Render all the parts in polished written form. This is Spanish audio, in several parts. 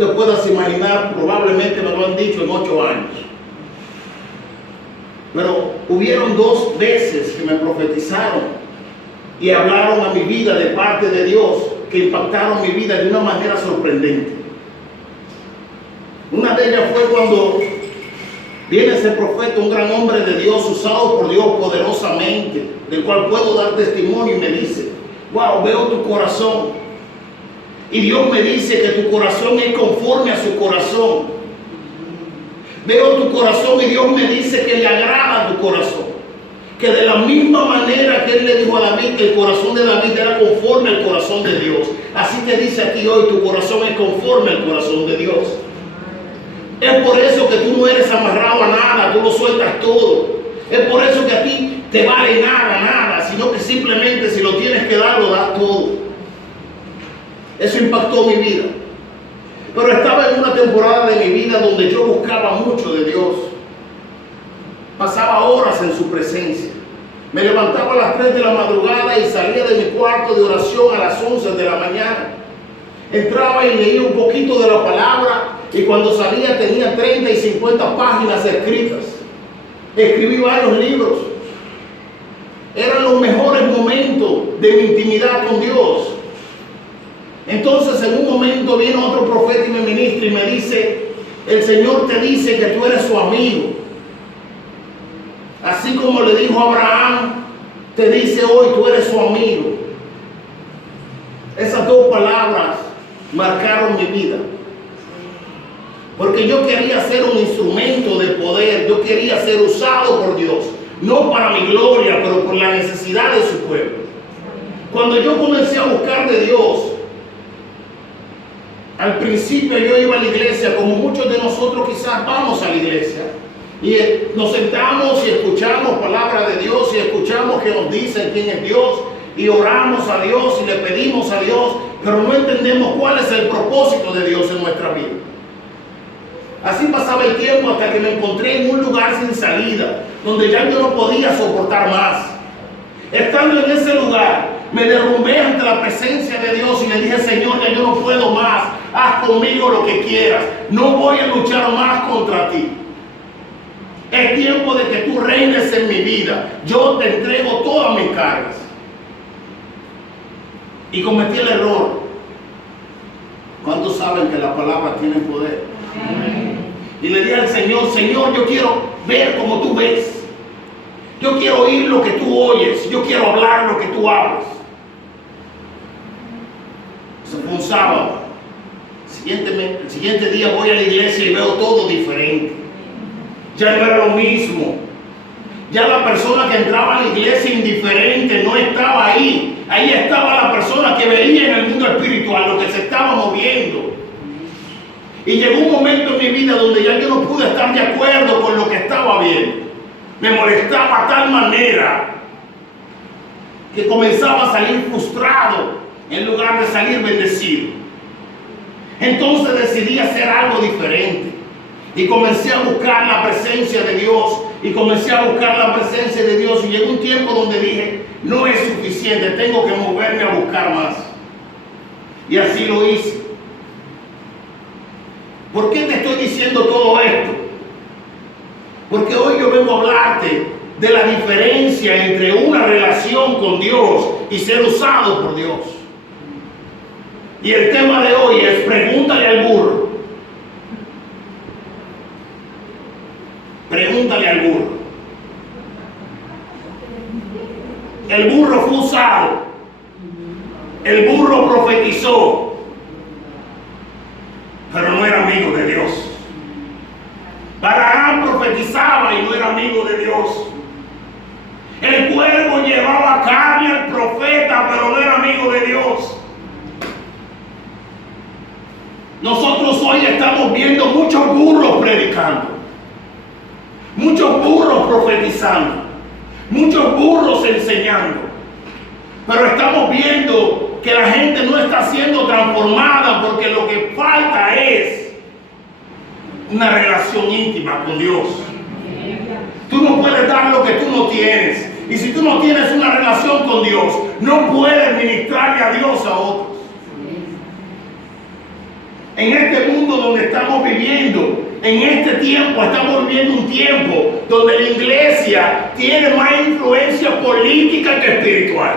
te puedas imaginar, probablemente me lo han dicho en 8 años. Pero hubieron 2 veces que me profetizaron y hablaron a mi vida de parte de Dios, que impactaron mi vida de una manera sorprendente. Una de ellas fue cuando viene ese profeta, un gran hombre de Dios, usado por Dios poderosamente, del cual puedo dar testimonio, y me dice: wow, veo tu corazón. Y Dios me dice que tu corazón es conforme a su corazón. Veo tu corazón y Dios me dice que le agrada tu corazón. Que de la misma manera que Él le dijo a David que el corazón de David era conforme al corazón de Dios, así te dice aquí hoy: tu corazón es conforme al corazón de Dios. Es por eso que tú no eres amarrado a nada, tú lo sueltas todo. Es por eso que a ti te vale nada, sino que simplemente si lo tienes que dar, lo das todo. Eso impactó mi vida. Pero estaba en una temporada de mi vida donde yo buscaba mucho de Dios. Pasaba horas en su presencia. Me levantaba a las 3 de la madrugada y salía de mi cuarto de oración a las 11 de la mañana. Entraba y leía un poquito de la palabra, y cuando salía tenía 30 y 50 páginas escritas. Escribí varios libros. Eran los mejores momentos de mi intimidad con Dios. Entonces en un momento viene otro profeta y me ministra y me dice: el Señor te dice que tú eres su amigo. Así como le dijo a Abraham, te dice hoy: tú eres su amigo. Esas 2 palabras marcaron mi vida. Porque yo quería ser un instrumento de poder, yo quería ser usado por Dios, no para mi gloria, pero por la necesidad de su pueblo. Cuando yo comencé a buscar de Dios, al principio yo iba a la iglesia, como muchos de nosotros quizás vamos a la iglesia, y nos sentamos y escuchamos palabra de Dios, y escuchamos que nos dicen quién es Dios, y oramos a Dios y le pedimos a Dios, pero no entendemos cuál es el propósito de Dios en nuestra vida. Así pasaba el tiempo hasta que me encontré en un lugar sin salida, donde ya yo no podía soportar más. Estando en ese lugar, me derrumbé ante la presencia de Dios y le dije: Señor, ya yo no puedo más, haz conmigo lo que quieras, no voy a luchar más contra ti. Es tiempo de que tú reines en mi vida, yo te entrego todas mis cargas. Y cometí el error. ¿Cuántos saben que la palabra tiene poder? Amén. Y le dije al Señor: Señor, yo quiero ver como tú ves. Yo quiero oír lo que tú oyes. Yo quiero hablar lo que tú hablas. Eso fue un sábado. El siguiente día voy a la iglesia y veo todo diferente. Ya no era lo mismo. Ya la persona que entraba a la iglesia indiferente no estaba ahí. Ahí estaba la persona que veía en el mundo espiritual lo que se estaba moviendo. Y llegó un momento en mi vida donde ya yo no pude estar de acuerdo con lo que estaba viendo. Me molestaba a tal manera que comenzaba a salir frustrado en lugar de salir bendecido. Entonces decidí hacer algo diferente y comencé a buscar la presencia de Dios. Y comencé a buscar la presencia de Dios, y llegó un tiempo donde dije: no es suficiente, tengo que moverme a buscar más. Y así lo hice. ¿Por qué te estoy diciendo todo esto? Porque hoy yo vengo a hablarte de la diferencia entre una relación con Dios y ser usado por Dios. Y el tema de hoy es: pregúntale al burro. Pregúntale al burro. El burro fue usado. El burro profetizó, pero no era amigo de Dios. Balaam profetizaba y no era amigo de Dios. El cuervo llevaba carne al profeta, pero no era amigo de Dios. Nosotros hoy estamos viendo muchos burros predicando, muchos burros profetizando, muchos burros enseñando, pero estamos viendo que la gente no está siendo transformada, porque lo que falta es una relación íntima con Dios. Tú no puedes dar lo que tú no tienes, y si tú no tienes una relación con Dios, no puedes ministrarle a Dios a otros. En este mundo donde estamos viviendo, en este tiempo, estamos viviendo un tiempo donde la iglesia tiene más influencia política que espiritual.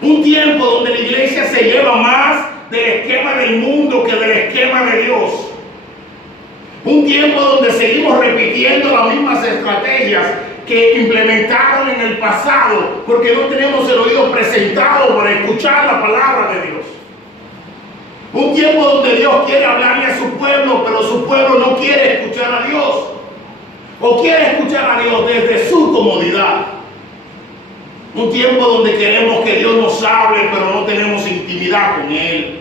Un tiempo donde la iglesia se lleva más del esquema del mundo que del esquema de Dios. Un tiempo donde seguimos repitiendo las mismas estrategias que implementaron en el pasado, porque no tenemos el oído presentado para escuchar la palabra de Dios. Un tiempo donde Dios quiere hablarle a su pueblo, pero su pueblo no quiere escuchar a Dios. O quiere escuchar a Dios desde su comodidad. Un tiempo donde queremos que Dios nos hable, pero no tenemos intimidad con Él.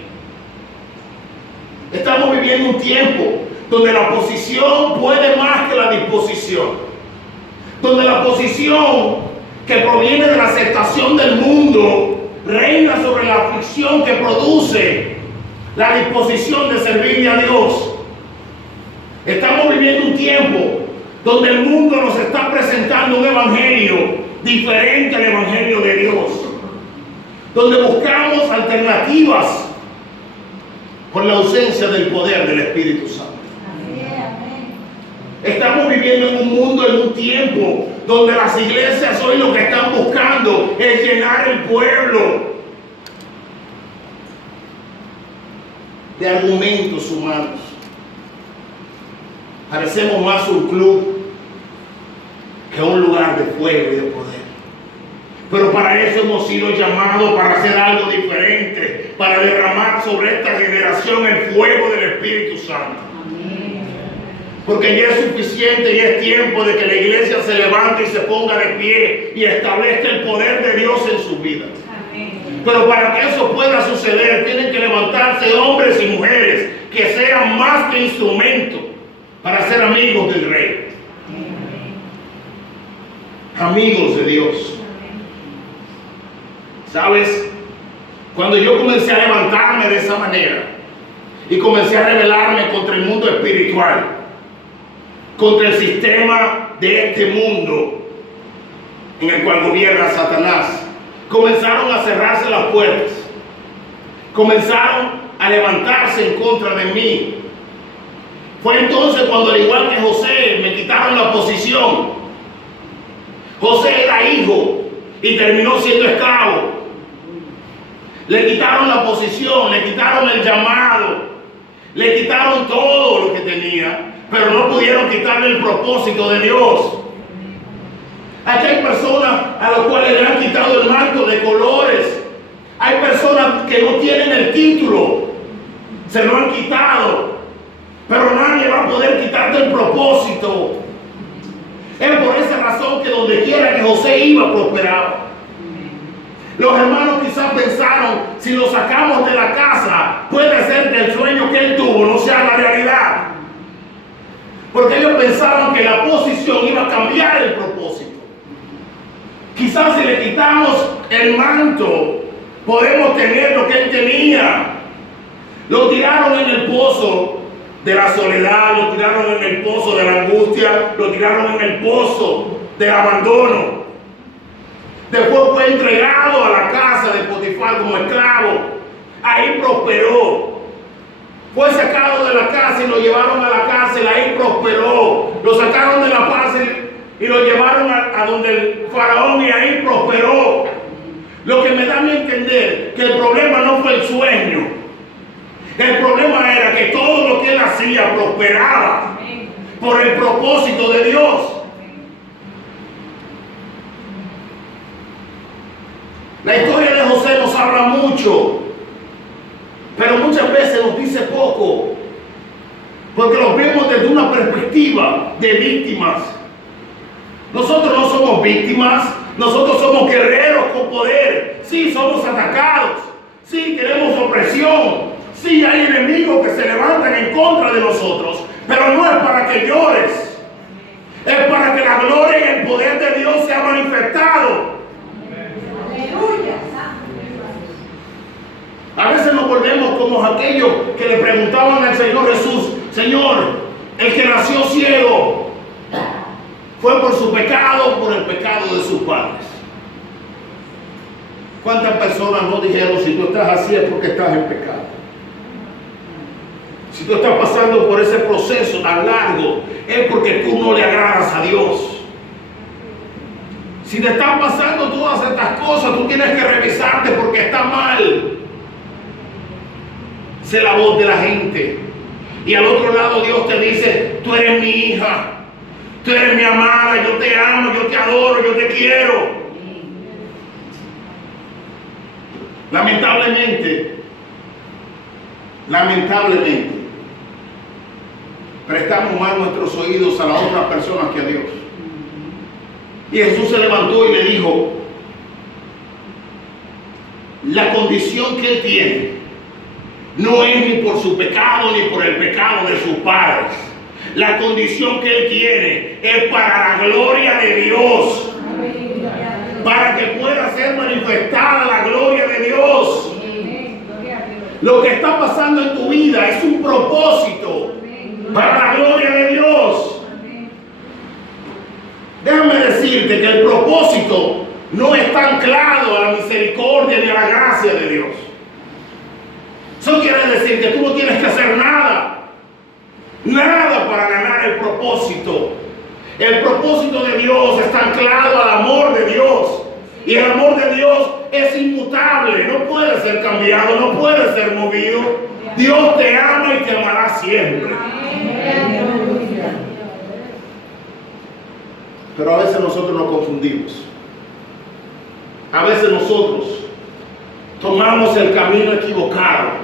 Estamos viviendo un tiempo donde la posición puede más que la disposición. Donde la posición que proviene de la aceptación del mundo reina sobre la aflicción que produce la disposición de servirle a Dios. Estamos viviendo un tiempo donde el mundo nos está presentando un evangelio diferente al evangelio de Dios, donde buscamos alternativas por la ausencia del poder del Espíritu Santo. Estamos viviendo en un mundo, en un tiempo donde las iglesias hoy lo que están buscando es llenar el pueblo de argumentos humanos. Parecemos más un club que un lugar de fuego y de poder. Pero para eso hemos sido llamados, para hacer algo diferente, para derramar sobre esta generación el fuego del Espíritu Santo. Porque ya es suficiente y es tiempo de que la iglesia se levante y se ponga de pie y establezca el poder de Dios en su vida. Pero para que eso pueda suceder, tienen que levantarse hombres y mujeres que sean más que instrumentos para ser amigos del Rey. Amigos de Dios. ¿Sabes? Cuando yo comencé a levantarme de esa manera y comencé a rebelarme contra el mundo espiritual, contra el sistema de este mundo en el cual gobierna Satanás, comenzaron a cerrarse las puertas, comenzaron a levantarse en contra de mí. Fue entonces cuando, al igual que José, me quitaron la posición. José era hijo y terminó siendo esclavo. Le quitaron la posición, le quitaron el llamado, le quitaron todo lo que tenía, pero no pudieron quitarle el propósito de Dios. Aquí hay personas a las cuales le han quitado el manto de colores. Hay personas que no tienen el título, se lo han quitado, pero nadie va a poder quitarte el propósito. Es por esa razón que donde quiera que José iba, prosperaba. Los hermanos quizás pensaron, si lo sacamos de la casa, puede ser que el sueño que él tuvo no sea la realidad. Porque ellos pensaban que la posición iba a cambiar el propósito. Quizás si le quitamos el manto, podemos tener lo que él tenía. Lo tiraron en el pozo de la soledad, lo tiraron en el pozo de la angustia, lo tiraron en el pozo del abandono. Después fue entregado a la casa de Potifar como esclavo. Ahí prosperó. Fue sacado de la cárcel y lo llevaron a la cárcel. Ahí prosperó. Lo sacaron de la cárcel y lo llevaron a donde el faraón, y ahí prosperó. Lo que me da a mí entender que el problema no fue el sueño. El problema era que todo lo que él hacía prosperaba por el propósito de Dios. La historia de José nos habla mucho, pero muchas veces nos dice poco, porque los vemos desde una perspectiva de víctimas. Nosotros no somos víctimas, nosotros somos guerreros con poder. Sí, somos atacados, sí, tenemos opresión, sí, hay enemigos que se levantan en contra de nosotros, pero no es para que llores, es para que la gloria y el poder de Dios sea manifestado. A veces nos volvemos como aquellos que le preguntaban al Señor Jesús: Señor, el que nació ciego, ¿fue por su pecado o por el pecado de sus padres? ¿Cuántas personas no dijeron: si tú estás así es porque estás en pecado? Si tú estás pasando por ese proceso tan largo, es porque tú no le agradas a Dios. Si te están pasando todas estas cosas, tú tienes que revisarte porque está mal. Sé la voz de la gente. Y al otro lado Dios te dice, tú eres mi hija, tú eres mi amada, yo te amo, yo te adoro, yo te quiero. Lamentablemente, prestamos más nuestros oídos a las otras personas que a Dios. Y Jesús se levantó y le dijo, la condición que él tiene no es ni por su pecado ni por el pecado de sus padres. La condición que él tiene es para la gloria de Dios, para que pueda ser manifestada la gloria de Dios. Lo que está pasando en tu vida es un propósito para la gloria de Dios. Déjame decirte que el propósito no está anclado a la misericordia ni a la gracia de Dios. Eso quiere decir que tú no tienes que hacer nada para ganar el propósito. El propósito de Dios está anclado al amor de Dios. Y el amor de Dios es inmutable, no puede ser cambiado, no puede ser movido. Dios te ama y te amará siempre. Pero a veces nosotros nos confundimos. A veces nosotros tomamos el camino equivocado.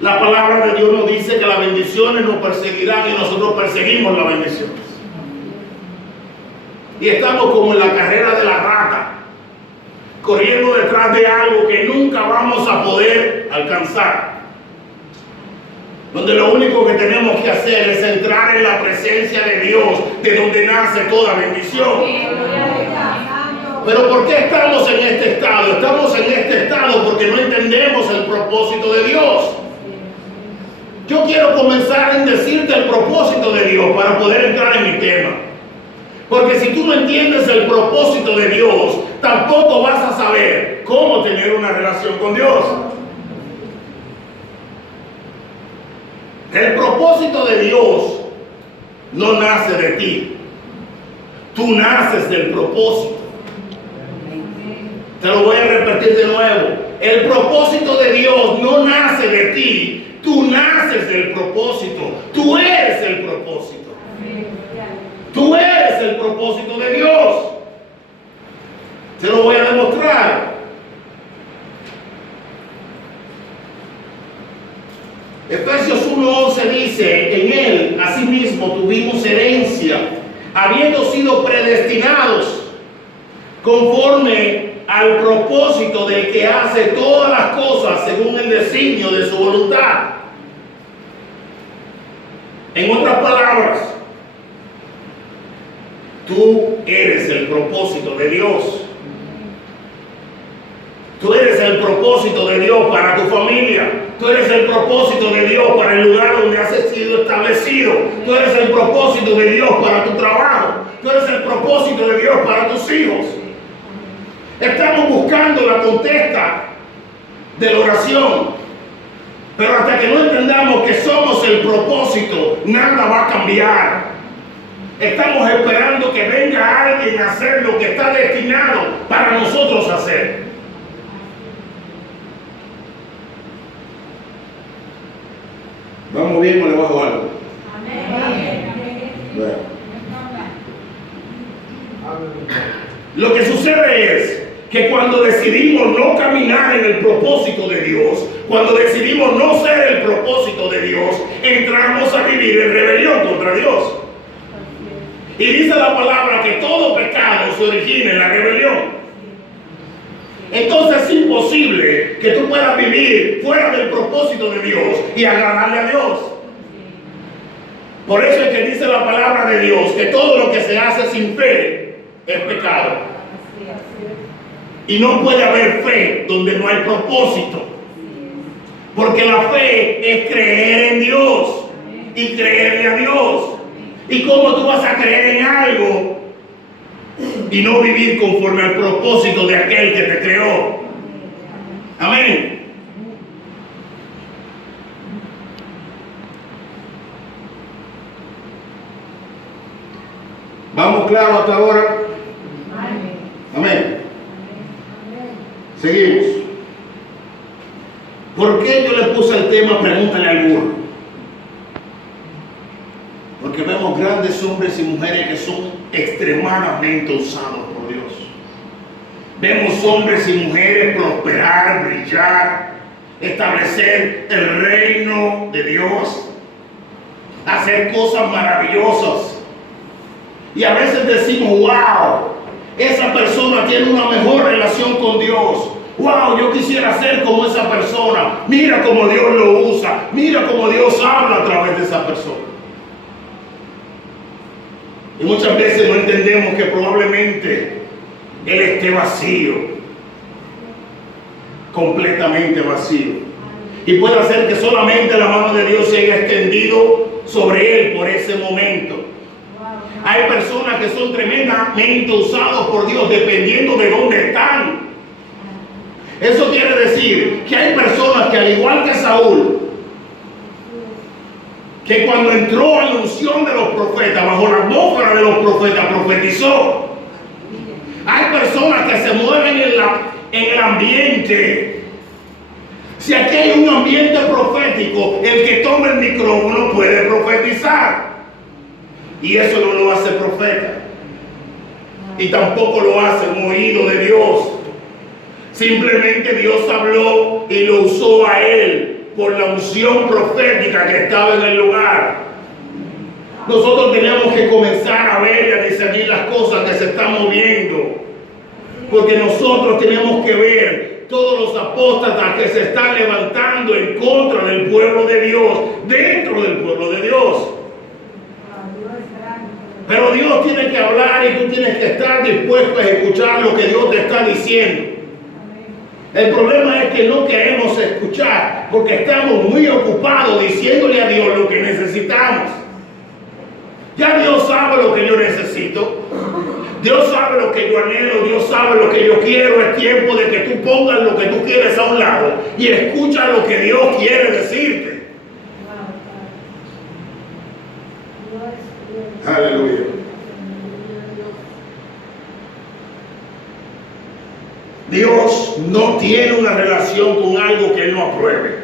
La palabra de Dios nos dice que las bendiciones nos perseguirán y nosotros perseguimos las bendiciones. Y estamos como en la carrera de la rata, corriendo detrás de algo que nunca vamos a poder alcanzar. Donde lo único que tenemos que hacer es entrar en la presencia de Dios, de donde nace toda bendición. Pero ¿por qué estamos en este estado? Estamos en este estado porque no entendemos el propósito de Dios. Yo quiero comenzar en decirte el propósito de Dios para poder entrar en mi tema. Porque si tú no entiendes el propósito de Dios, tampoco vas a saber cómo tener una relación con Dios. El propósito de Dios no nace de ti. Tú naces del propósito. Te lo voy a repetir de nuevo. El propósito de Dios no nace de ti. Tú naces del propósito. Tú eres el propósito. Tú eres el propósito de Dios. Te lo voy a demostrar. Efesios 1:11 dice, en él asimismo tuvimos herencia, habiendo sido predestinados conforme al propósito del que hace todas las cosas según el designio de su voluntad. En otras palabras, tú eres el propósito de Dios. Tú eres el propósito de Dios para tu familia. Tú eres el propósito de Dios para el lugar donde has sido establecido. Tú eres el propósito de Dios para tu trabajo. Tú eres el propósito de Dios para tus hijos. Estamos buscando la contesta de la oración. Pero hasta que no entendamos que somos el propósito, nada va a cambiar. Estamos esperando que venga alguien a hacer lo que está destinado para nosotros hacer. ¿Vamos bien o le bajo algo? Amén. Bueno. Lo que sucede es que cuando decidimos no caminar en el propósito de Dios, cuando decidimos no ser el propósito de Dios, entramos a vivir en rebelión contra Dios. Y dice la palabra que todo pecado se origina en la rebelión. Entonces es imposible que tú puedas vivir fuera del propósito de Dios y agradarle a Dios. Por eso es que dice la palabra de Dios que todo lo que se hace sin fe es pecado. Y no puede haber fe donde no hay propósito. Porque la fe es creer en Dios y creerle a Dios. ¿Y cómo tú vas a creer en algo y no vivir conforme al propósito de aquel que te creó? Amén. ¿Vamos claro hasta ahora? Amén. Seguimos. ¿Por qué yo le puse el tema Pregúntale al burro? Porque vemos grandes hombres y mujeres que son extremadamente usados por Dios. Vemos hombres y mujeres prosperar, brillar, establecer el reino de Dios, hacer cosas maravillosas. Y a veces decimos, wow, esa persona tiene una mejor relación con Dios. Wow, yo quisiera ser como esa persona. Mira cómo Dios lo usa. Mira cómo Dios habla a través de esa persona. Y muchas veces no entendemos que probablemente Él esté vacío. Completamente vacío. Y puede hacer que solamente la mano de Dios se haya extendido sobre Él por ese momento. Hay personas que son tremendamente usados por Dios dependiendo de dónde están. Eso quiere decir que hay personas que, al igual que Saúl, que cuando entró a la unción de los profetas, bajo la atmósfera de los profetas, profetizó. Hay personas que se mueven en el ambiente. Si aquí hay un ambiente profético, el que toma el micrófono puede profetizar. Y eso no lo hace profeta. Y tampoco lo hace un oído de Dios. Simplemente Dios habló y lo usó a él por la unción profética que estaba en el lugar. Nosotros tenemos que comenzar a ver y a discernir las cosas que se están moviendo. Porque nosotros tenemos que ver todos los apóstatas que se están levantando en contra del pueblo de Dios, dentro del pueblo de Dios. Pero Dios tiene que hablar y tú tienes que estar dispuesto a escuchar lo que Dios te está diciendo. El problema es que no queremos escuchar porque estamos muy ocupados diciéndole a Dios lo que necesitamos. Ya Dios sabe lo que yo necesito. Dios sabe lo que yo anhelo. Dios sabe lo que yo quiero. Es tiempo de que tú pongas lo que tú quieres a un lado y escucha lo que Dios quiere decirte. Aleluya. Dios no tiene una relación con algo que Él no apruebe.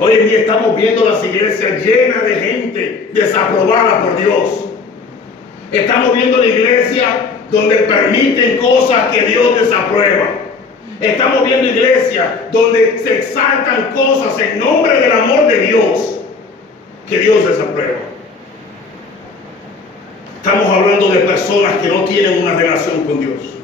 Hoy en día estamos viendo las iglesias llenas de gente desaprobada por Dios. Estamos viendo la iglesia donde permiten cosas que Dios desaprueba. Estamos viendo iglesias donde se exaltan cosas en nombre del amor de Dios que Dios desaprueba. Estamos hablando de personas que no tienen una relación con Dios.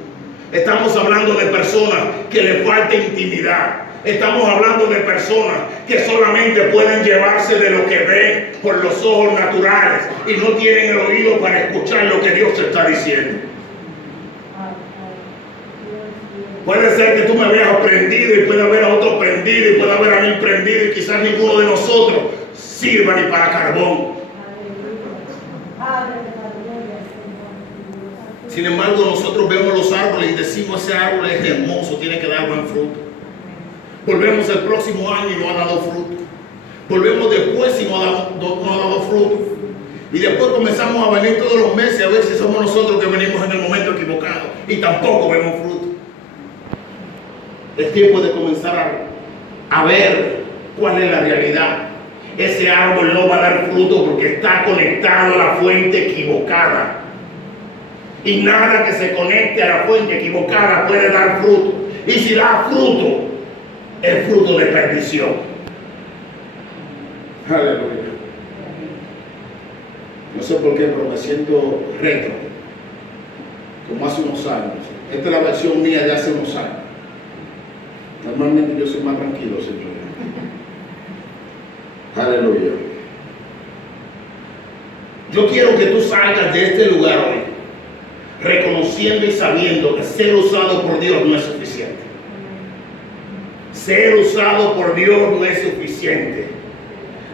Estamos hablando de personas que les falta intimidad. Estamos hablando de personas que solamente pueden llevarse de lo que ven por los ojos naturales y no tienen el oído para escuchar lo que Dios te está diciendo. Puede ser que tú me veas prendido y pueda haber a otro prendido y pueda haber a mí prendido y quizás ninguno de nosotros sirva ni para carbón. Sin embargo, nosotros vemos los árboles y decimos: ese árbol es hermoso, tiene que dar buen fruto. Volvemos el próximo año y no ha dado fruto. Volvemos después y no ha dado fruto. Y después comenzamos a venir todos los meses a ver si somos nosotros que venimos en el momento equivocado. Y tampoco vemos fruto. Es tiempo de comenzar a ver cuál es la realidad. Ese árbol no va a dar fruto porque está conectado a la fuente equivocada. Y nada que se conecte a la fuente equivocada puede dar fruto. Y si da fruto, es fruto de perdición. Aleluya. No sé por qué, pero me siento retro, como hace unos años. Esta es la versión mía de hace unos años. Normalmente yo soy más tranquilo, Señor. Aleluya. Yo quiero que tú salgas de este lugar hoy reconociendo y sabiendo que ser usado por Dios no es suficiente. Ser usado por Dios no es suficiente.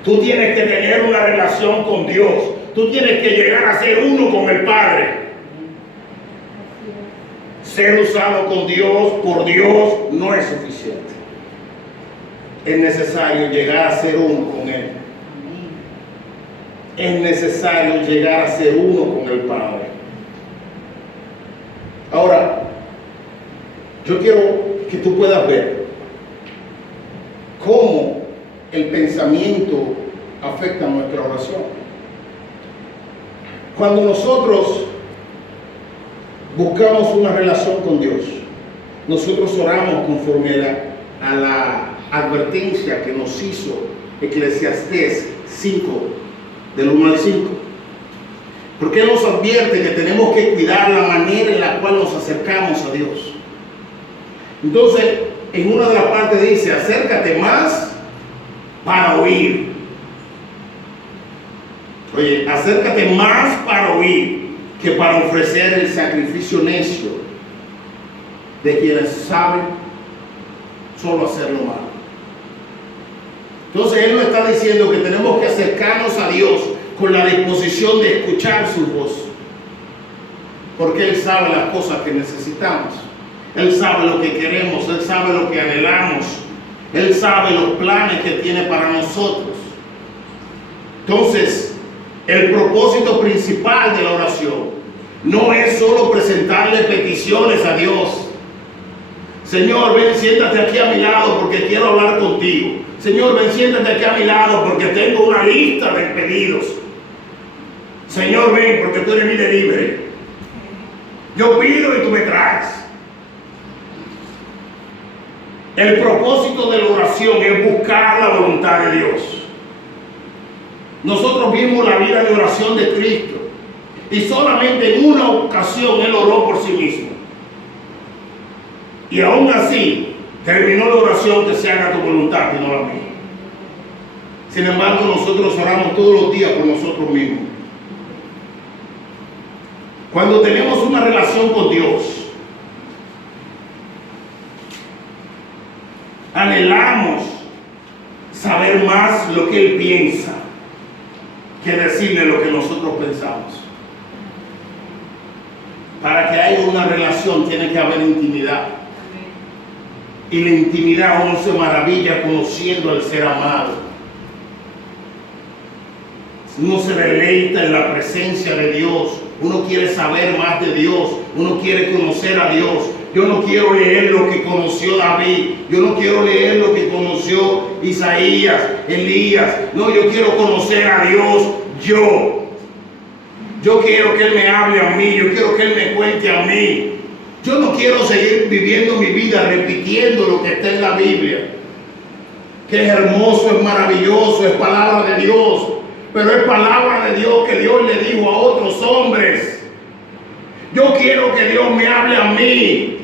Tú tienes que tener una relación con Dios. Tú tienes que llegar a ser uno con el Padre. Ser usado con Dios, por Dios, no es suficiente. Es necesario llegar a ser uno con Él. es necesario llegar a ser uno con el Padre. Ahora, yo quiero que tú puedas ver cómo el pensamiento afecta nuestra oración. Cuando nosotros buscamos una relación con Dios, nosotros oramos conforme a la advertencia que nos hizo Eclesiastés 5, del 1 al 5. Porque Él nos advierte que tenemos que cuidar la manera en la cual nos acercamos a Dios. Entonces, en una de las partes dice, acércate más para oír. Oye, acércate más para oír que para ofrecer el sacrificio necio de quienes saben solo hacer lo malo. Entonces Él nos está diciendo que tenemos que acercarnos a Dios con la disposición de escuchar su voz, porque Él sabe las cosas que necesitamos, Él sabe lo que queremos, Él sabe lo que anhelamos, Él sabe los planes que tiene para nosotros. Entonces, el propósito principal de la oración no es solo presentarle peticiones a Dios. Señor, ven, siéntate aquí a mi lado porque quiero hablar contigo. Señor, ven, siéntate aquí a mi lado porque tengo una lista de pedidos. Señor, ven porque tú eres mi delivery. Yo pido y tú me traes. El propósito de la oración es buscar la voluntad de Dios. Nosotros vimos la vida de oración de Cristo y solamente en una ocasión Él oró por sí mismo. Y aún así terminó la oración, que se haga tu voluntad y no la mía. Sin embargo, nosotros oramos todos los días por nosotros mismos. Cuando tenemos una relación con Dios, anhelamos saber más lo que Él piensa que decirle lo que nosotros pensamos. Para que haya una relación tiene que haber intimidad. Y la intimidad uno se maravilla conociendo al ser amado. Uno se deleita en la presencia de Dios. Uno quiere saber más de Dios. Uno quiere conocer a Dios. Yo no quiero leer lo que conoció David. Yo no quiero leer lo que conoció Isaías, Elías. No, yo quiero conocer a Dios yo quiero que Él me hable a mí. Yo quiero que Él me cuente a mí. Yo no quiero seguir viviendo mi vida repitiendo lo que está en la Biblia, que es hermoso, es maravilloso, es palabra de Dios, pero es palabra de Dios que Dios le dijo a otros hombres. Yo quiero que Dios me hable a mí.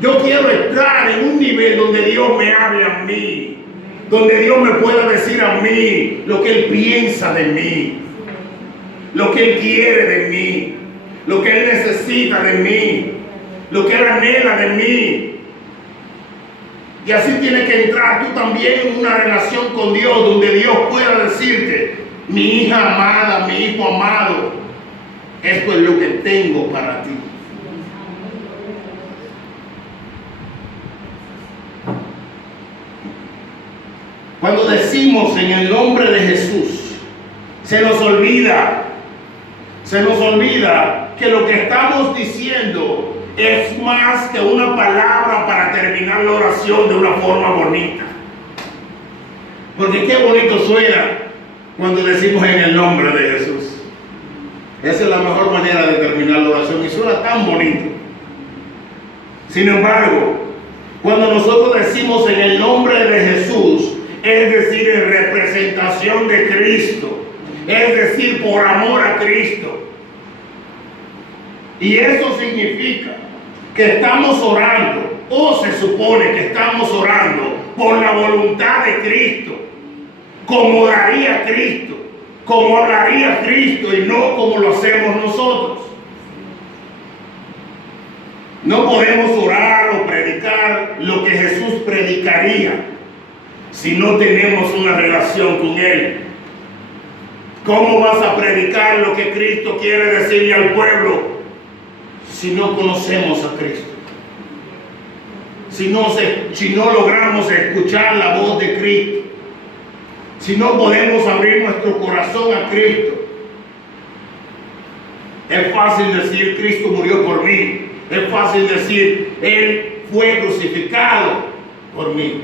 Yo quiero estar en un nivel donde Dios me hable a mí, donde Dios me pueda decir a mí lo que Él piensa de mí, lo que Él quiere de mí, lo que Él necesita de mí, lo que Él anhela de mí. Y así tienes que entrar tú también en una relación con Dios, donde Dios pueda decirte, mi hija amada, mi hijo amado, esto es lo que tengo para ti. Cuando decimos en el nombre de Jesús, se nos olvida que lo que estamos diciendo es más que una palabra para terminar la oración de una forma bonita. Porque qué bonito suena cuando decimos en el nombre de Jesús. Esa es la mejor manera de terminar la oración y suena tan bonito. Sin embargo, cuando nosotros decimos en el nombre de Jesús, es decir, en representación de Cristo, es decir, por amor a Cristo. Y eso significa que estamos orando, o se supone que estamos orando por la voluntad de Cristo, como oraría Cristo, como hablaría Cristo y no como lo hacemos nosotros. No podemos orar o predicar lo que Jesús predicaría si no tenemos una relación con Él. ¿Cómo vas a predicar lo que Cristo quiere decirle al pueblo si no conocemos a Cristo? Si no logramos escuchar la voz de Cristo, si no podemos abrir nuestro corazón a Cristo. Es fácil decir, Cristo murió por mí. Es fácil decir, Él fue crucificado por mí.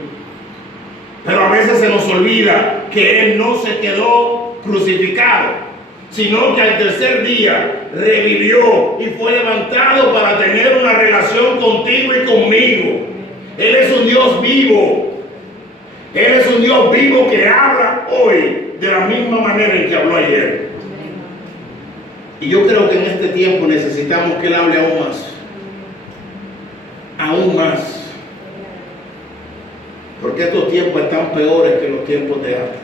Pero a veces se nos olvida que Él no se quedó crucificado, sino que al tercer día revivió y fue levantado para tener una relación contigo y conmigo. Él es un Dios vivo. Él es un Dios vivo que habla hoy de la misma manera en que habló ayer. Y yo creo que en este tiempo necesitamos que Él hable aún más. Aún más. Porque estos tiempos están peores que los tiempos de antes.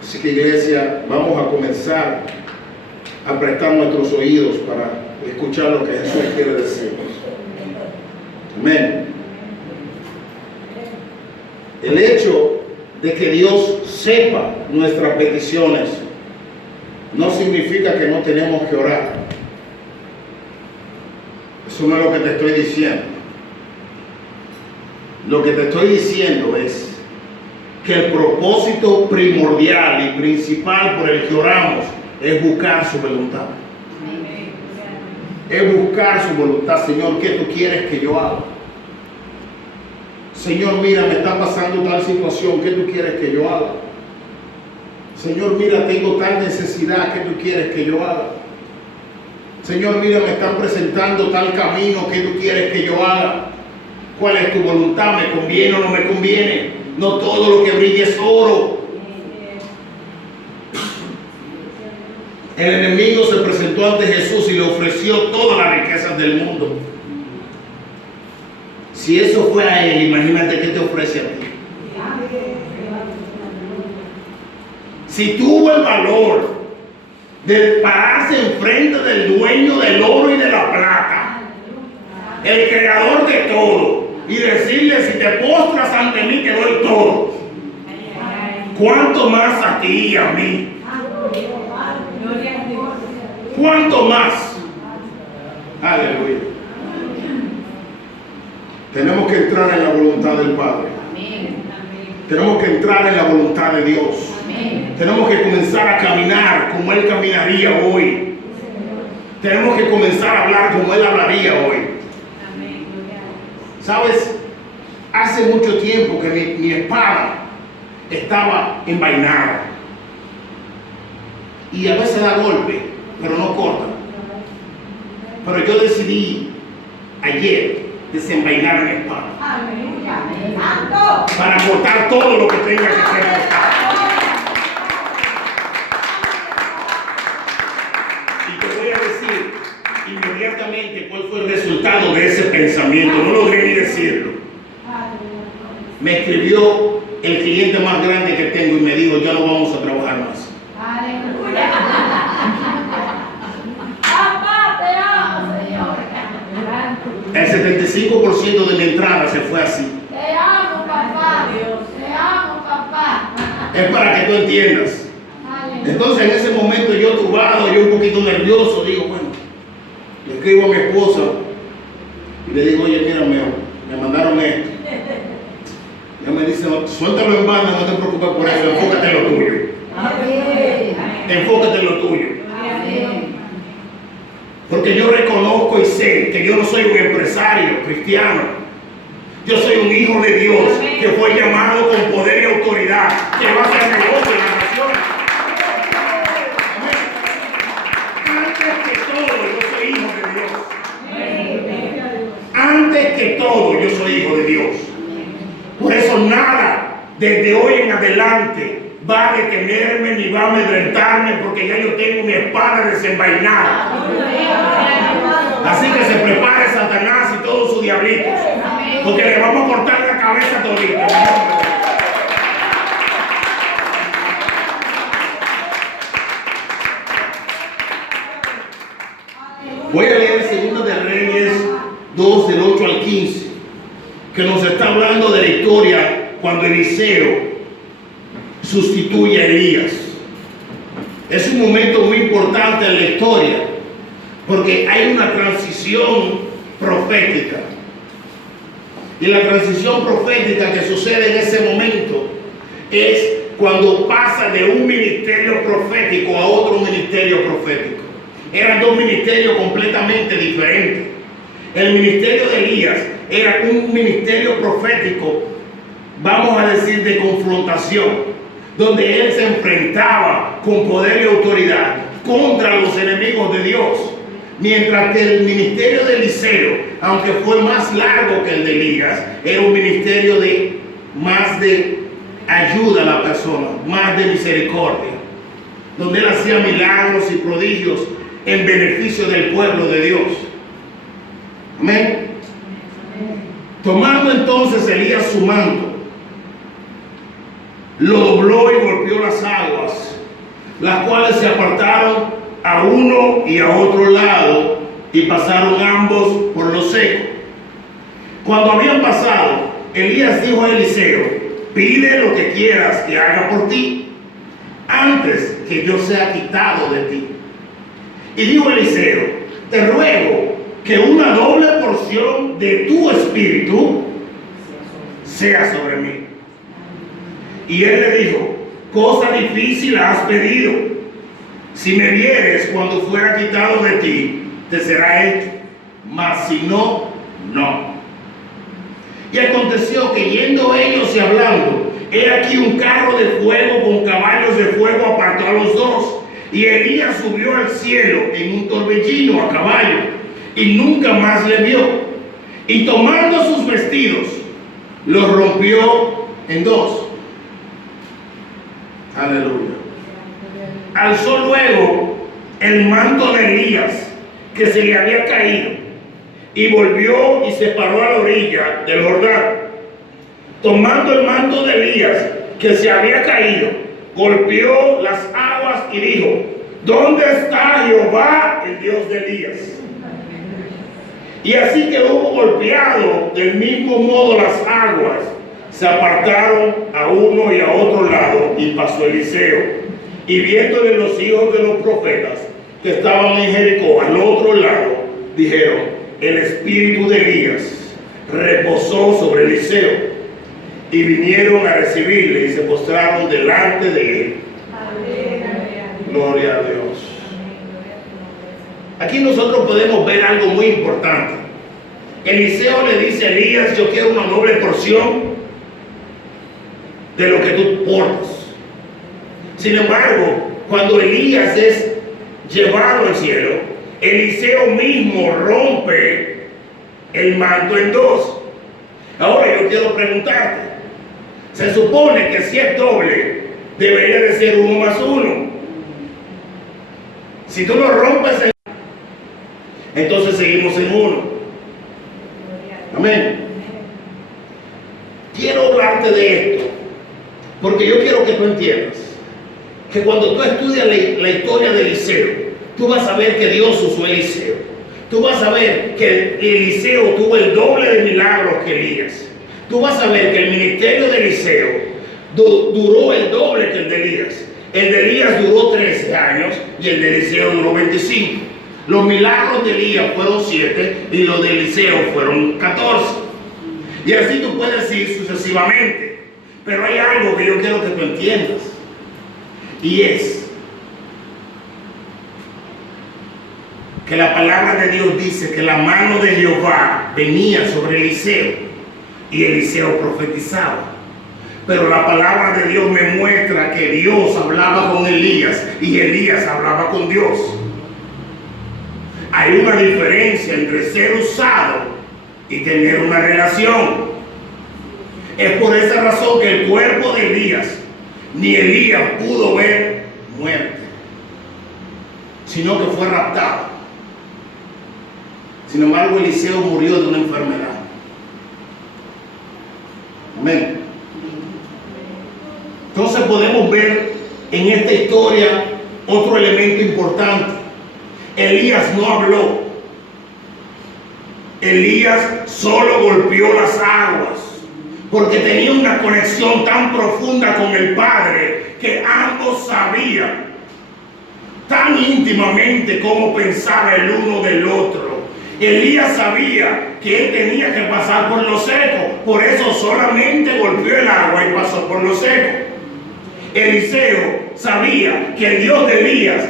Así que, iglesia, vamos a comenzar a prestar nuestros oídos para escuchar lo que Jesús quiere decirnos. Amén. El hecho de que Dios sepa nuestras peticiones no significa que no tenemos que orar. Eso no es lo que te estoy diciendo. Lo que te estoy diciendo es que el propósito primordial y principal por el que oramos es buscar su voluntad. Es buscar su voluntad. Señor, ¿qué tú quieres que yo haga? Señor, mira, me está pasando tal situación, ¿qué tú quieres que yo haga? Señor, mira, tengo tal necesidad, ¿qué tú quieres que yo haga? Señor, mira, me están presentando tal camino, ¿qué tú quieres que yo haga? ¿Cuál es tu voluntad? ¿Me conviene o no me conviene? No todo lo que brilla es oro. El enemigo se presentó ante Jesús y le ofreció todas las riquezas del mundo. Si eso fue a él, imagínate qué te ofrece a ti. Si tuvo el valor de pararse enfrente del dueño del oro y de la plata, el creador de todo, y decirle, si te postras ante mí te doy todo, ¿cuánto más a ti y a mí? ¿Cuánto más? Aleluya. Tenemos que entrar en la voluntad del Padre. Tenemos que entrar en la voluntad de Dios. Tenemos que comenzar a caminar como Él caminaría hoy. Tenemos que comenzar a hablar como Él hablaría hoy. ¿Sabes? Hace mucho tiempo que mi espada estaba envainada. Y a veces da golpe, pero no corta. Pero yo decidí ayer desenvainar mi espada. Para cortar todo lo que tenga que ser cortado. Y te voy a decir inmediatamente cuál fue el resultado de ese pensamiento. No logré ni decirlo. Me escribió el cliente más grande que tengo y me dijo, ya no vamos a trabajar más. El 75% de mi entrada se fue así. Te amo, papá. Te amo, papá. Es para que tú entiendas. Entonces en ese momento yo turbado, yo un poquito nervioso, digo, bueno, le escribo a mi esposa y le digo, oye, mira, me mandaron esto. Ella me dice, suéltalo en banda, no te preocupes por eso, enfócate en lo tuyo. Enfócate en lo tuyo. Porque yo reconozco y sé que yo no soy un empresario cristiano. Yo soy un hijo de Dios que fue llamado con poder y autoridad, que va a hacer negocio en la nación. Antes que todo, yo soy hijo de Dios. Antes que todo, yo soy hijo de Dios. Por eso nada, desde hoy en adelante, va a detenerme ni va a amedrentarme, porque ya yo tengo mi espada desenvainada. Así que se prepare Satanás y todos sus diablitos, porque le vamos a cortar la cabeza todita. Voy a leer 2 de Reyes 2 del 8 al 15, que nos está hablando de la historia cuando Eliseo sustituye a Elías. Es un momento muy importante en la historia, porque hay una transición profética. Y la transición profética que sucede en ese momento es cuando pasa de un ministerio profético a otro ministerio profético. Eran dos ministerios completamente diferentes. El ministerio de Elías era un ministerio profético, vamos a decir, de confrontación, donde él se enfrentaba con poder y autoridad contra los enemigos de Dios. Mientras que el ministerio de Eliseo, aunque fue más largo que el de Elías, era un ministerio de más de ayuda a la persona, más de misericordia, donde él hacía milagros y prodigios en beneficio del pueblo de Dios. Amén. Tomando entonces Elías su manto, lo dobló y golpeó las aguas, las cuales se apartaron a uno y a otro lado, y pasaron ambos por lo seco. Cuando habían pasado, Elías dijo a Eliseo: pide lo que quieras que haga por ti, antes que yo sea quitado de ti. Y dijo Eliseo: te ruego que una doble porción de tu espíritu sea sobre mí. Y él le dijo: cosa difícil has pedido. Si me vieres cuando fuera quitado de ti, te será hecho, mas si no, no. Y aconteció que yendo ellos y hablando, he aquí un carro de fuego con caballos de fuego apartó a los dos. Y Elías subió al cielo en un torbellino a caballo, y nunca más le vio. Y tomando sus vestidos, los rompió en dos. Aleluya. Alzó luego el manto de Elías, que se le había caído, y volvió y se paró a la orilla del Jordán. Tomando el manto de Elías, que se había caído, golpeó las aguas y dijo: ¿dónde está Jehová, el Dios de Elías? Y así que hubo golpeado del mismo modo las aguas, se apartaron a uno y a otro lado, y pasó Eliseo. Y viéndole los hijos de los profetas que estaban en Jericó al otro lado, dijeron: el espíritu de Elías reposó sobre Eliseo. Y vinieron a recibirle y se postraron delante de él. Gloria a Dios. Aquí nosotros podemos ver algo muy importante. Eliseo le dice a Elías: yo quiero una doble porción de lo que tú portas. Sin embargo, cuando Elías es llevado al cielo, Eliseo mismo rompe el manto en dos. Ahora yo quiero preguntarte, se supone que si es doble, debería de ser 1 más 1. Si tú lo rompes entonces seguimos en 1. Amén. Quiero hablarte de esto, porque yo quiero que tú entiendas que cuando tú estudias la historia de Eliseo, tú vas a ver que Dios usó a Eliseo. Tú vas a ver que Eliseo tuvo el doble de milagros que Elías. Tú vas a ver que el ministerio de Eliseo duró el doble que el de Elías. El de Elías duró 13 años y el de Eliseo duró 25. Los milagros de Elías fueron 7 y los de Eliseo fueron 14. Y así tú puedes ir sucesivamente. Pero hay algo que yo quiero que tú entiendas. Y es que la palabra de Dios dice que la mano de Jehová venía sobre Eliseo y Eliseo profetizaba. Pero la palabra de Dios me muestra que Dios hablaba con Elías y Elías hablaba con Dios. Hay una diferencia entre ser usado y tener una relación. Es por esa razón que el cuerpo de Elías, ni Elías pudo ver muerte, sino que fue raptado. Sin embargo, Eliseo murió de una enfermedad. Amén. Entonces podemos ver en esta historia otro elemento importante. Elías no habló. Elías solo golpeó las aguas, porque tenía una conexión tan profunda con el Padre que ambos sabían tan íntimamente cómo pensaba el uno del otro. Elías sabía que él tenía que pasar por lo seco, por eso solamente golpeó el agua y pasó por lo seco. Eliseo sabía que el Dios de Elías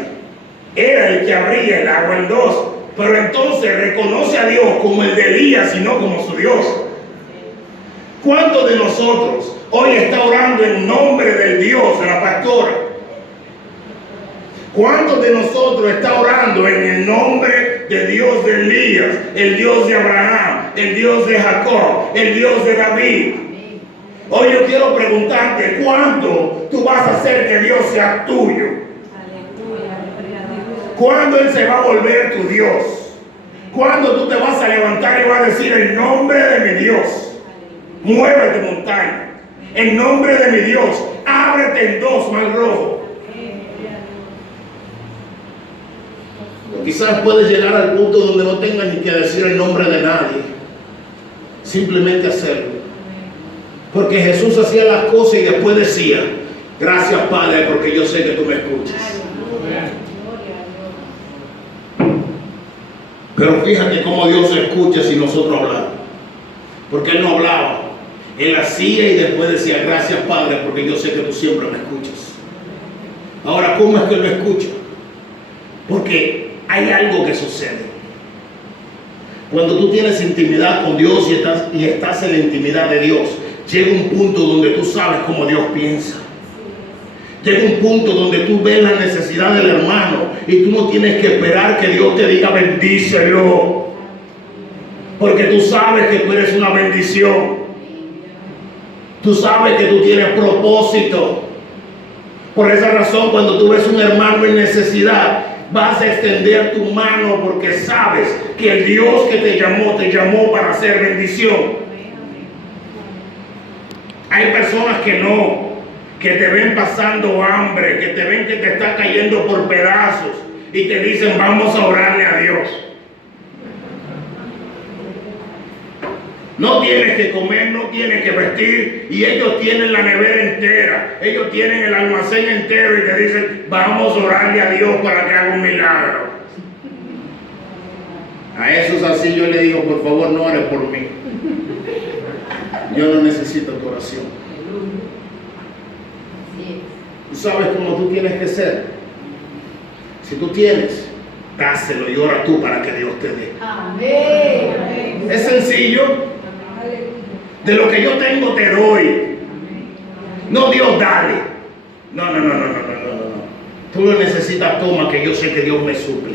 era el que abría el agua en dos, pero entonces reconoce a Dios como el de Elías y no como su Dios. ¿Cuántos de nosotros hoy está orando en nombre del Dios de la pastora? ¿Cuántos de nosotros está orando en el nombre del Dios de Elías, el Dios de Abraham, el Dios de Jacob, el Dios de David? Hoy yo quiero preguntarte, ¿cuándo tú vas a hacer que Dios sea tuyo? ¿Cuándo Él se va a volver tu Dios? ¿Cuándo tú te vas a levantar y vas a decir en nombre de mi Dios, muévete montaña, en nombre de mi Dios, ábrete en dos mar rojo? Quizás puedes llegar al punto donde no tengas ni que decir el nombre de nadie, simplemente hacerlo. Porque Jesús hacía las cosas y después decía, gracias Padre, porque yo sé que tú me escuchas. Pero fíjate cómo Dios se escucha si nosotros hablamos. Porque Él no hablaba, Él hacía y después decía, gracias Padre, porque yo sé que tú siempre me escuchas. Ahora, ¿cómo es que lo escucha? Porque hay algo que sucede. Cuando tú tienes intimidad con Dios y estás en la intimidad de Dios, llega un punto donde tú sabes cómo Dios piensa. Llega un punto donde tú ves la necesidad del hermano y tú no tienes que esperar que Dios te diga bendícelo, porque tú sabes que tú eres una bendición. Tú sabes que tú tienes propósito. Por esa razón, cuando tú ves un hermano en necesidad, vas a extender tu mano porque sabes que el Dios que te llamó para hacer bendición. Hay personas que no, que te ven pasando hambre, que te ven que te está cayendo por pedazos y te dicen, vamos a orarle a Dios. No tienes que comer, no tienes que vestir, y ellos tienen la nevera entera, ellos tienen el almacén entero y te dicen, vamos a orarle a Dios para que haga un milagro. A esos así yo le digo, por favor, no ores por mí. Yo no necesito tu oración. Tú sabes cómo tú tienes que ser. Si tú tienes, dáselo y ora tú para que Dios te dé. Amén. Es sencillo. De lo que yo tengo te doy. No, Dios, dale. No. Tú lo necesitas, toma, que yo sé que Dios me suple.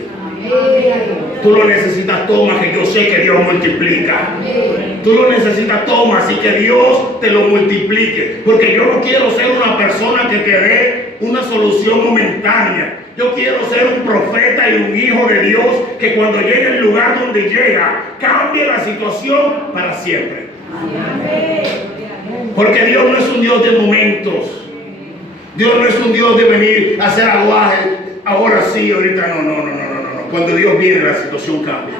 Tú lo necesitas, toma, que yo sé que Dios multiplica. Tú lo necesitas, toma, así que Dios te lo multiplique. Porque yo no quiero ser una persona que te dé una solución momentánea. Yo quiero ser un profeta y un hijo de Dios que cuando llegue al lugar donde llega, cambie la situación para siempre. Porque Dios no es un Dios de momentos. Dios no es un Dios de venir a hacer aguaje. Ahora sí, ahorita no. Cuando Dios viene, la situación cambia.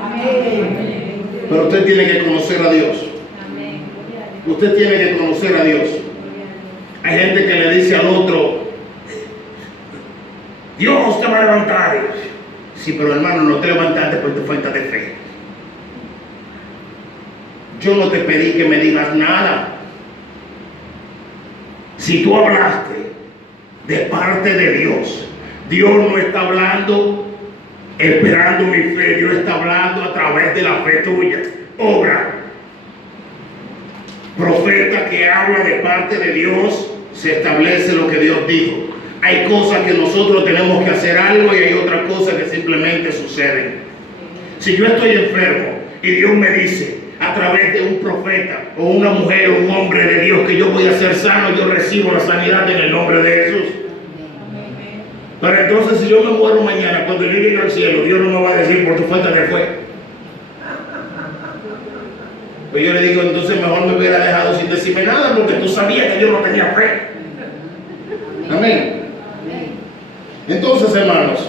Pero usted tiene que conocer a Dios. Usted tiene que conocer a Dios. Hay gente que le dice al otro, Dios te va a levantar. Sí, pero hermano, no te levantaste por tu falta de fe. Yo no te pedí que me digas nada. Si tú hablaste de parte de Dios, Dios no está hablando esperando mi fe, Dios está hablando a través de la fe tuya. Obra. Profeta que habla de parte de Dios, se establece lo que Dios dijo. Hay cosas que nosotros tenemos que hacer algo y hay otras cosas que simplemente suceden. Si yo estoy enfermo y Dios me dice a través de un profeta o una mujer o un hombre de Dios que yo voy a ser sano, yo recibo la sanidad en el nombre de Jesús. Pero entonces, si yo me muero mañana, cuando yo llegue al cielo, Dios no me va a decir por tu falta de fe. Pues yo le digo, entonces mejor me hubiera dejado sin decirme nada, porque tú sabías que yo no tenía fe. Amén. Entonces, hermanos,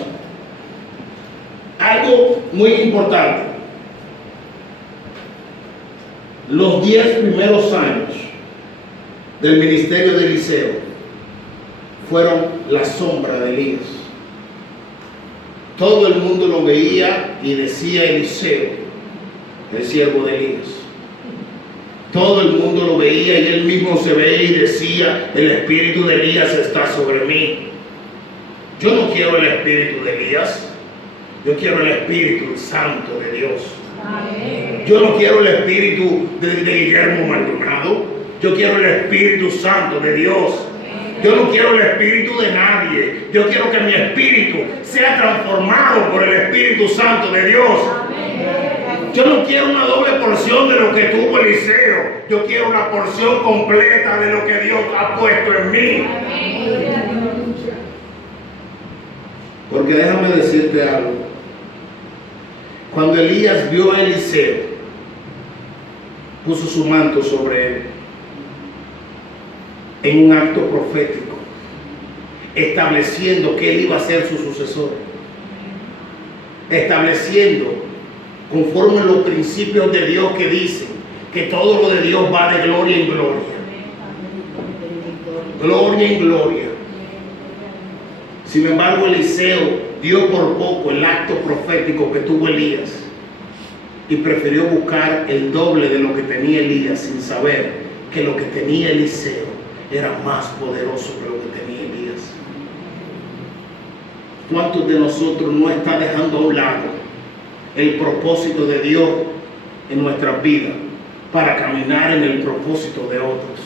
algo muy importante. Los 10 primeros años del ministerio de Eliseo fueron la sombra de Elías. Todo el mundo lo veía y decía Eliseo, el siervo de Elías. Todo el mundo lo veía y él mismo se veía y decía, el espíritu de Elías está sobre mí. Yo no quiero el espíritu de Elías, yo quiero el Espíritu Santo de Dios. Amén. Yo no quiero el espíritu de Guillermo Maldonado, yo quiero el Espíritu Santo de Dios. Yo no quiero el espíritu de nadie, yo quiero que mi espíritu sea transformado por el Espíritu Santo de Dios. Yo no quiero una doble porción de lo que tuvo Eliseo, yo quiero una porción completa de lo que Dios ha puesto en mí. Porque déjame decirte algo. Cuando Elías vio a Eliseo, puso su manto sobre él en un acto profético, estableciendo que él iba a ser su sucesor, estableciendo conforme los principios de Dios que dicen que todo lo de Dios va de gloria en gloria, gloria en gloria. Sin embargo, Eliseo dio por poco el acto profético que tuvo Elías y prefirió buscar el doble de lo que tenía Elías, sin saber que lo que tenía Eliseo era más poderoso que lo que tenía Elías. ¿Cuántos de nosotros no está dejando a un lado el propósito de Dios en nuestras vidas para caminar en el propósito de otros?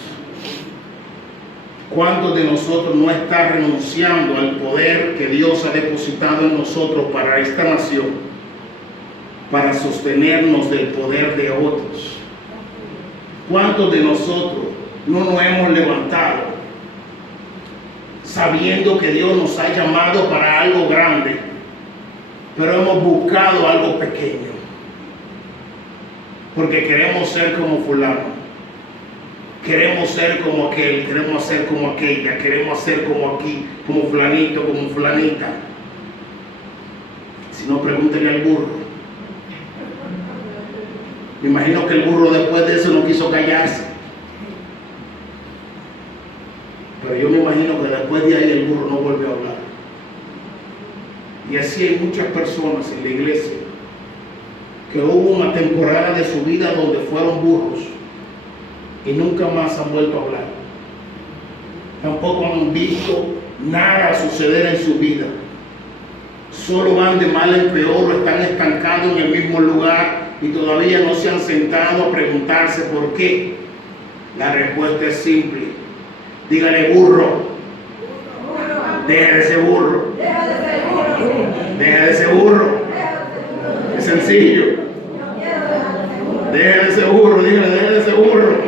¿Cuántos de nosotros no está renunciando al poder que Dios ha depositado en nosotros para esta nación, para sostenernos del poder de otros? ¿Cuántos de nosotros no nos hemos levantado sabiendo que Dios nos ha llamado para algo grande, pero hemos buscado algo pequeño porque queremos ser como fulano, queremos ser como aquel, queremos ser como aquella, queremos ser como aquí, como fulanito, como fulanita? Si no, pregúntenle al burro. Me imagino que el burro después de eso no quiso callarse. Pero yo me imagino que después de ahí el burro no vuelve a hablar. Y así hay muchas personas en la iglesia que hubo una temporada de su vida donde fueron burros y nunca más han vuelto a hablar. Tampoco han visto nada suceder en su vida. Solo van de mal en peor o están estancados en el mismo lugar y todavía no se han sentado a preguntarse por qué. La respuesta es simple. Dígale burro. Deja de ser burro. Deja de ser burro. Es sencillo. Deja de ser burro. Dígale, deja de ser burro.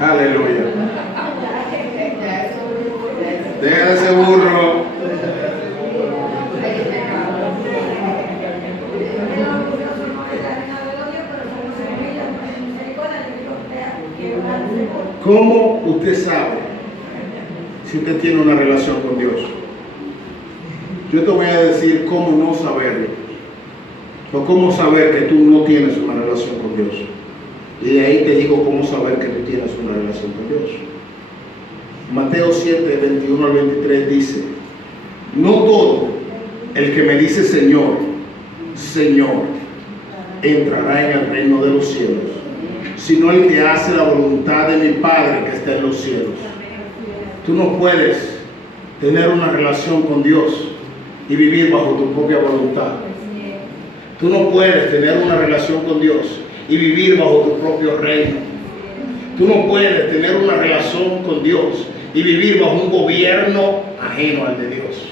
Aleluya. Deja de ser burro. ¿Cómo usted sabe si usted tiene una relación con Dios? Yo te voy a decir cómo no saberlo, o cómo saber que tú no tienes una relación con Dios. Y de ahí te digo cómo saber que tú tienes una relación con Dios. Mateo 7, 21 al 23 dice: no todo el que me dice Señor, Señor, entrará en el reino de los cielos, sino el que hace la voluntad de mi Padre que está en los cielos. Tú no puedes tener una relación con Dios y vivir bajo tu propia voluntad. Tú no puedes tener una relación con Dios y vivir bajo tu propio reino. Tú no puedes tener una relación con Dios y vivir bajo un gobierno ajeno al de Dios.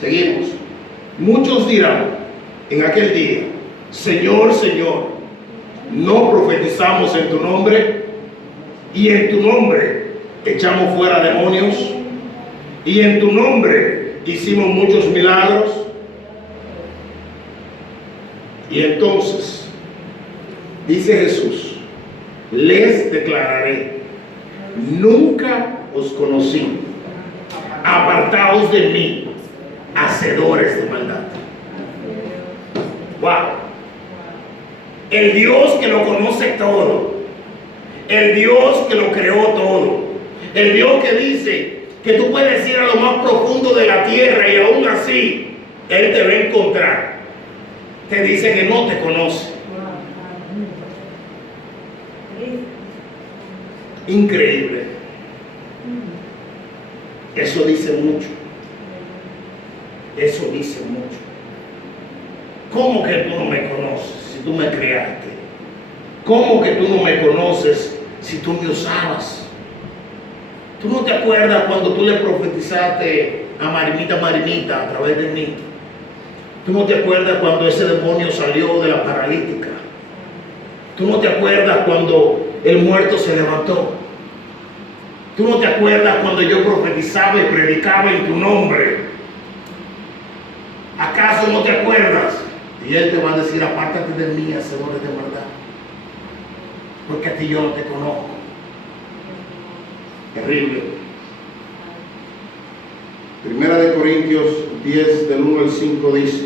Seguimos. Muchos dirán en aquel día: Señor, Señor, ¿no profetizamos en tu nombre? Y en tu nombre echamos fuera demonios. Y en tu nombre hicimos muchos milagros. Y entonces dice Jesús: les declararé, nunca os conocí. Apartaos de mí, hacedores de maldad. Wow. El Dios que lo conoce todo, el Dios que lo creó todo, el Dios que dice que tú puedes ir a lo más profundo de la tierra y aún así Él te va a encontrar. Te dice que no te conoce. Increíble. Eso dice mucho. Eso dice mucho. ¿Cómo que tú no me conoces si tú me creaste? ¿Cómo que tú no me conoces si tú me usabas? ¿Tú no te acuerdas cuando tú le profetizaste a Marinita a través de mí? ¿Tú no te acuerdas cuando ese demonio salió de la paralítica? ¿Tú no te acuerdas cuando el muerto se levantó? ¿Tú no te acuerdas cuando yo profetizaba y predicaba en tu nombre? ¿Acaso no te acuerdas? Y Él te va a decir, apártate de mí, hacedores de maldad, porque a ti yo no te conozco. Terrible. Primera de Corintios 10, del 1 al 5 dice: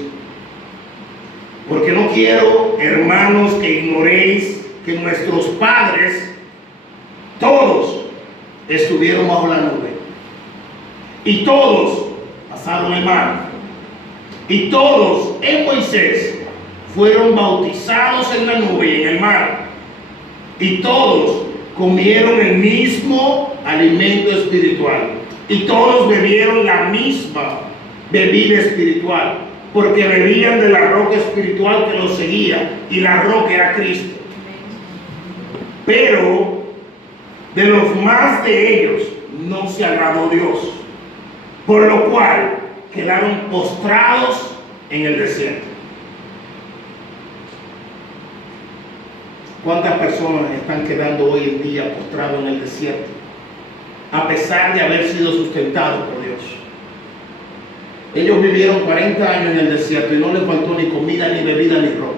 porque no quiero, hermanos, que ignoréis que nuestros padres, todos, estuvieron bajo la nube, y todos pasaron el mar, y todos en Moisés fueron bautizados en la nube y en el mar, y todos comieron el mismo alimento espiritual, y todos bebieron la misma bebida espiritual, porque bebían de la roca espiritual que los seguía, y la roca era Cristo. Pero de los más de ellos no se agradó Dios, por lo cual quedaron postrados en el desierto. ¿Cuántas personas están quedando hoy en día postrados en el desierto, a pesar de haber sido sustentados por Dios? Ellos vivieron 40 años en el desierto y no les faltó ni comida, ni bebida, ni ropa.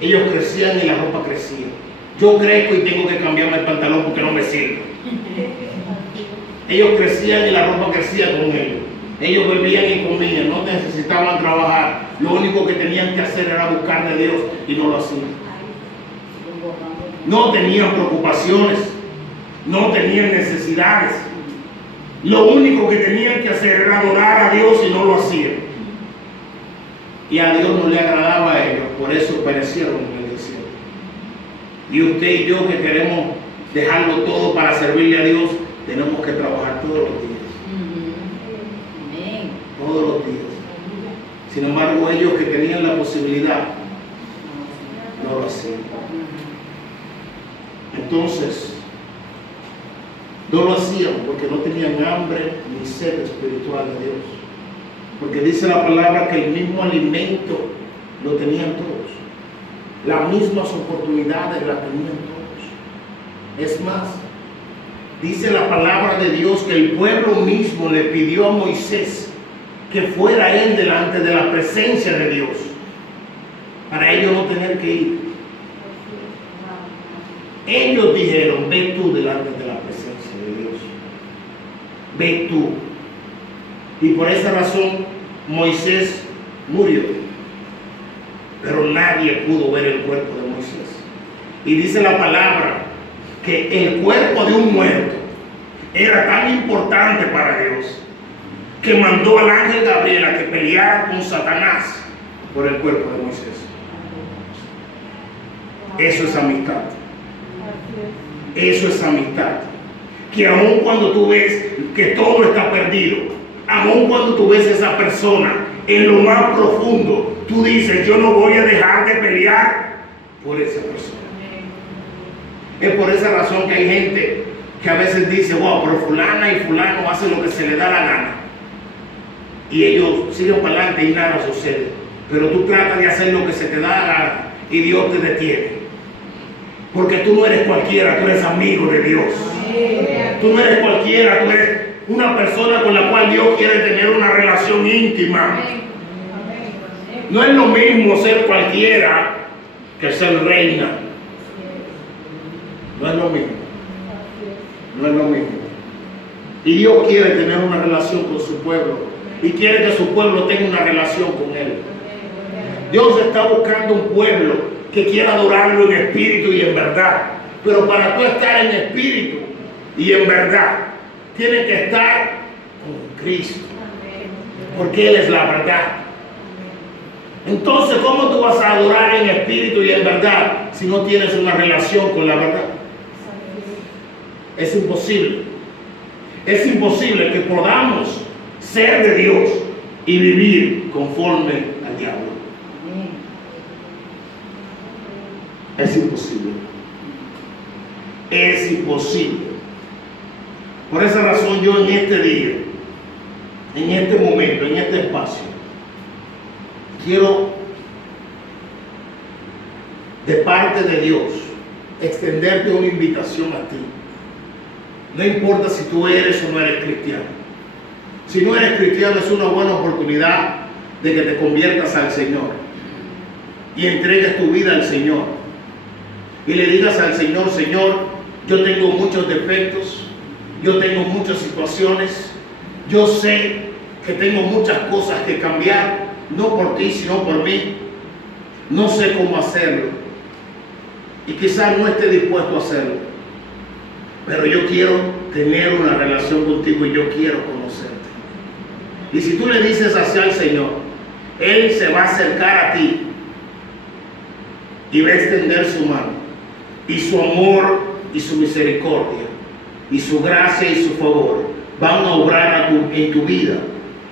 Ellos crecían y la ropa crecía. Yo crezco y tengo que cambiarme el pantalón porque no me sirve. Ellos crecían y la ropa crecía con ellos. Ellos bebían y comían, no necesitaban trabajar. Lo único que tenían que hacer era buscar de Dios y no lo hacían. No tenían preocupaciones, no tenían necesidades. Lo único que tenían que hacer era adorar a Dios y no lo hacían. Y a Dios no le agradaba a ellos, por eso perecieron en el desierto. Y usted y yo que queremos dejarlo todo para servirle a Dios, tenemos que trabajar todos los días. Todos los días. Sin embargo, ellos que tenían la posibilidad, no lo hacían. Entonces, no lo hacían porque no tenían hambre ni sed espiritual de Dios. Porque dice la palabra que el mismo alimento lo tenían todos. Las mismas oportunidades las tenían todos. Es más, dice la palabra de Dios que el pueblo mismo le pidió a Moisés que fuera él delante de la presencia de Dios, para ellos no tener que ir. Ellos dijeron, ve tú delante de la presencia de Dios. Ve tú. Y por esa razón Moisés murió. Pero nadie pudo ver el cuerpo de Moisés. Y dice la palabra que el cuerpo de un muerto era tan importante para Dios que mandó al ángel Gabriel a que peleara con Satanás por el cuerpo de Moisés. Eso es amistad. Eso es amistad. Que aun cuando tú ves que todo está perdido, aun cuando tú ves a esa persona en lo más profundo, tú dices, yo no voy a dejar de pelear por esa persona. Es por esa razón que hay gente que a veces dice, wow, pero fulana y fulano hacen lo que se le da la gana. Y ellos siguen para adelante y nada sucede. Pero tú tratas de hacer lo que se te da la gana y Dios te detiene. Porque tú no eres cualquiera, tú eres amigo de Dios. Tú no eres cualquiera, tú eres una persona con la cual Dios quiere tener una relación íntima. No es lo mismo ser cualquiera que ser reina. No es lo mismo. No es lo mismo. Y Dios quiere tener una relación con su pueblo. Y quiere que su pueblo tenga una relación con Él. Dios está buscando un pueblo que quiera adorarlo en espíritu y en verdad. Pero para tú estar en espíritu y en verdad, tienes que estar con Cristo. Porque Él es la verdad. Entonces, ¿cómo tú vas a adorar en espíritu y en verdad si no tienes una relación con la verdad? Es imposible. Es imposible que podamos ser de Dios y vivir conforme al diablo. Es imposible. Es imposible. Por esa razón yo en este día, en este momento, en este espacio, quiero de parte de Dios extenderte una invitación a ti. No importa si tú eres o no eres cristiano. Si no eres cristiano, es una buena oportunidad de que te conviertas al Señor y entregues tu vida al Señor y le digas al Señor: Señor, yo tengo muchos defectos, yo tengo muchas situaciones, yo sé que tengo muchas cosas que cambiar, no por ti, sino por mí. No sé cómo hacerlo y quizás no esté dispuesto a hacerlo, pero yo quiero tener una relación contigo y yo quiero conocerte. Y si tú le dices así al Señor, Él se va a acercar a ti y va a extender su mano, y su amor y su misericordia y su gracia y su favor van a obrar en tu vida,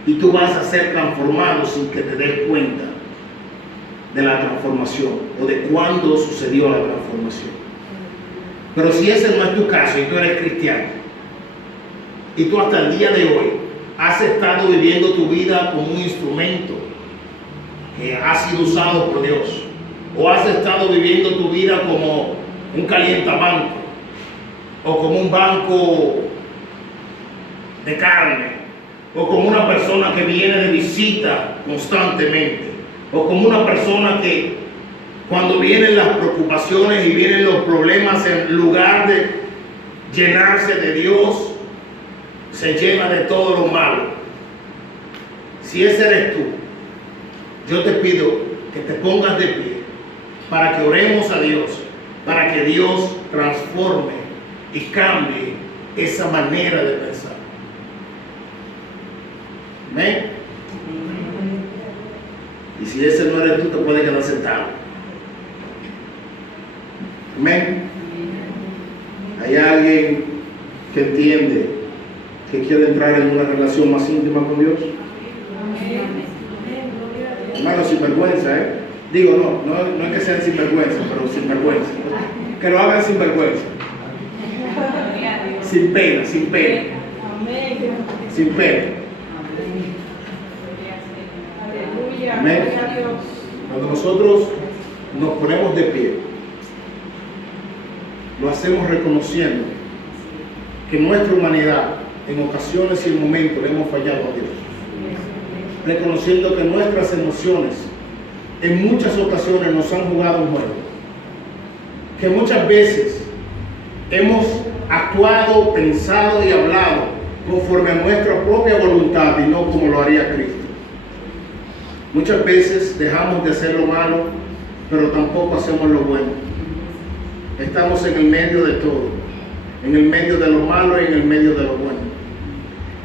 y tú vas a ser transformado sin que te des cuenta de la transformación o de cuándo sucedió la transformación. Pero si ese no es tu caso y tú eres cristiano y tú hasta el día de hoy has estado viviendo tu vida como un instrumento que ha sido usado por Dios, o has estado viviendo tu vida como un calientabanco o como un banco de carne, o como una persona que viene de visita constantemente, o como una persona que cuando vienen las preocupaciones y vienen los problemas, en lugar de llenarse de Dios, se llena de todo lo malo. Si ese eres tú, yo te pido que te pongas de pie para que oremos a Dios, para que Dios transforme y cambie esa manera de pensar. Amén. Y si ese no eres tú, te puedes quedar sentado. Amén. Hay alguien que entiende que quiere entrar en una relación más íntima con Dios. Hermano, sin vergüenza, Digo, no es que sean sin vergüenza, pero sin vergüenza. Que lo hagan sin vergüenza. Sin pena, sin pena. Sin pena. Amén. Cuando nosotros nos ponemos de pie, lo hacemos reconociendo que nuestra humanidad en ocasiones y en momentos le hemos fallado a Dios. Reconociendo que nuestras emociones en muchas ocasiones nos han jugado un juego. Que muchas veces hemos actuado, pensado y hablado conforme a nuestra propia voluntad y no como lo haría Cristo. Muchas veces dejamos de hacer lo malo, pero tampoco hacemos lo bueno. Estamos en el medio de todo, en el medio de lo malo y en el medio de lo bueno.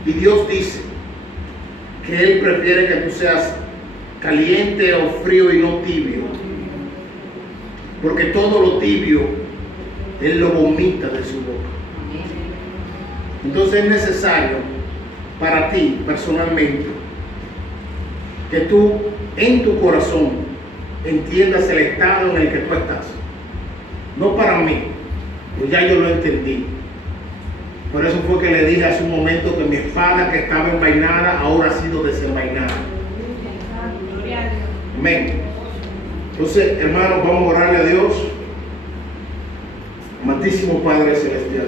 Y Dios dice que Él prefiere que tú seas caliente o frío y no tibio, porque todo lo tibio Él lo vomita de su boca. Entonces es necesario para ti personalmente que tú en tu corazón entiendas el estado en el que tú estás. No para mí, pues ya yo lo entendí. Por eso fue que le dije hace un momento que mi espada que estaba envainada ahora ha sido desenvainada. Amén. Entonces, hermanos, vamos a orarle a Dios. Amantísimo Padre Celestial,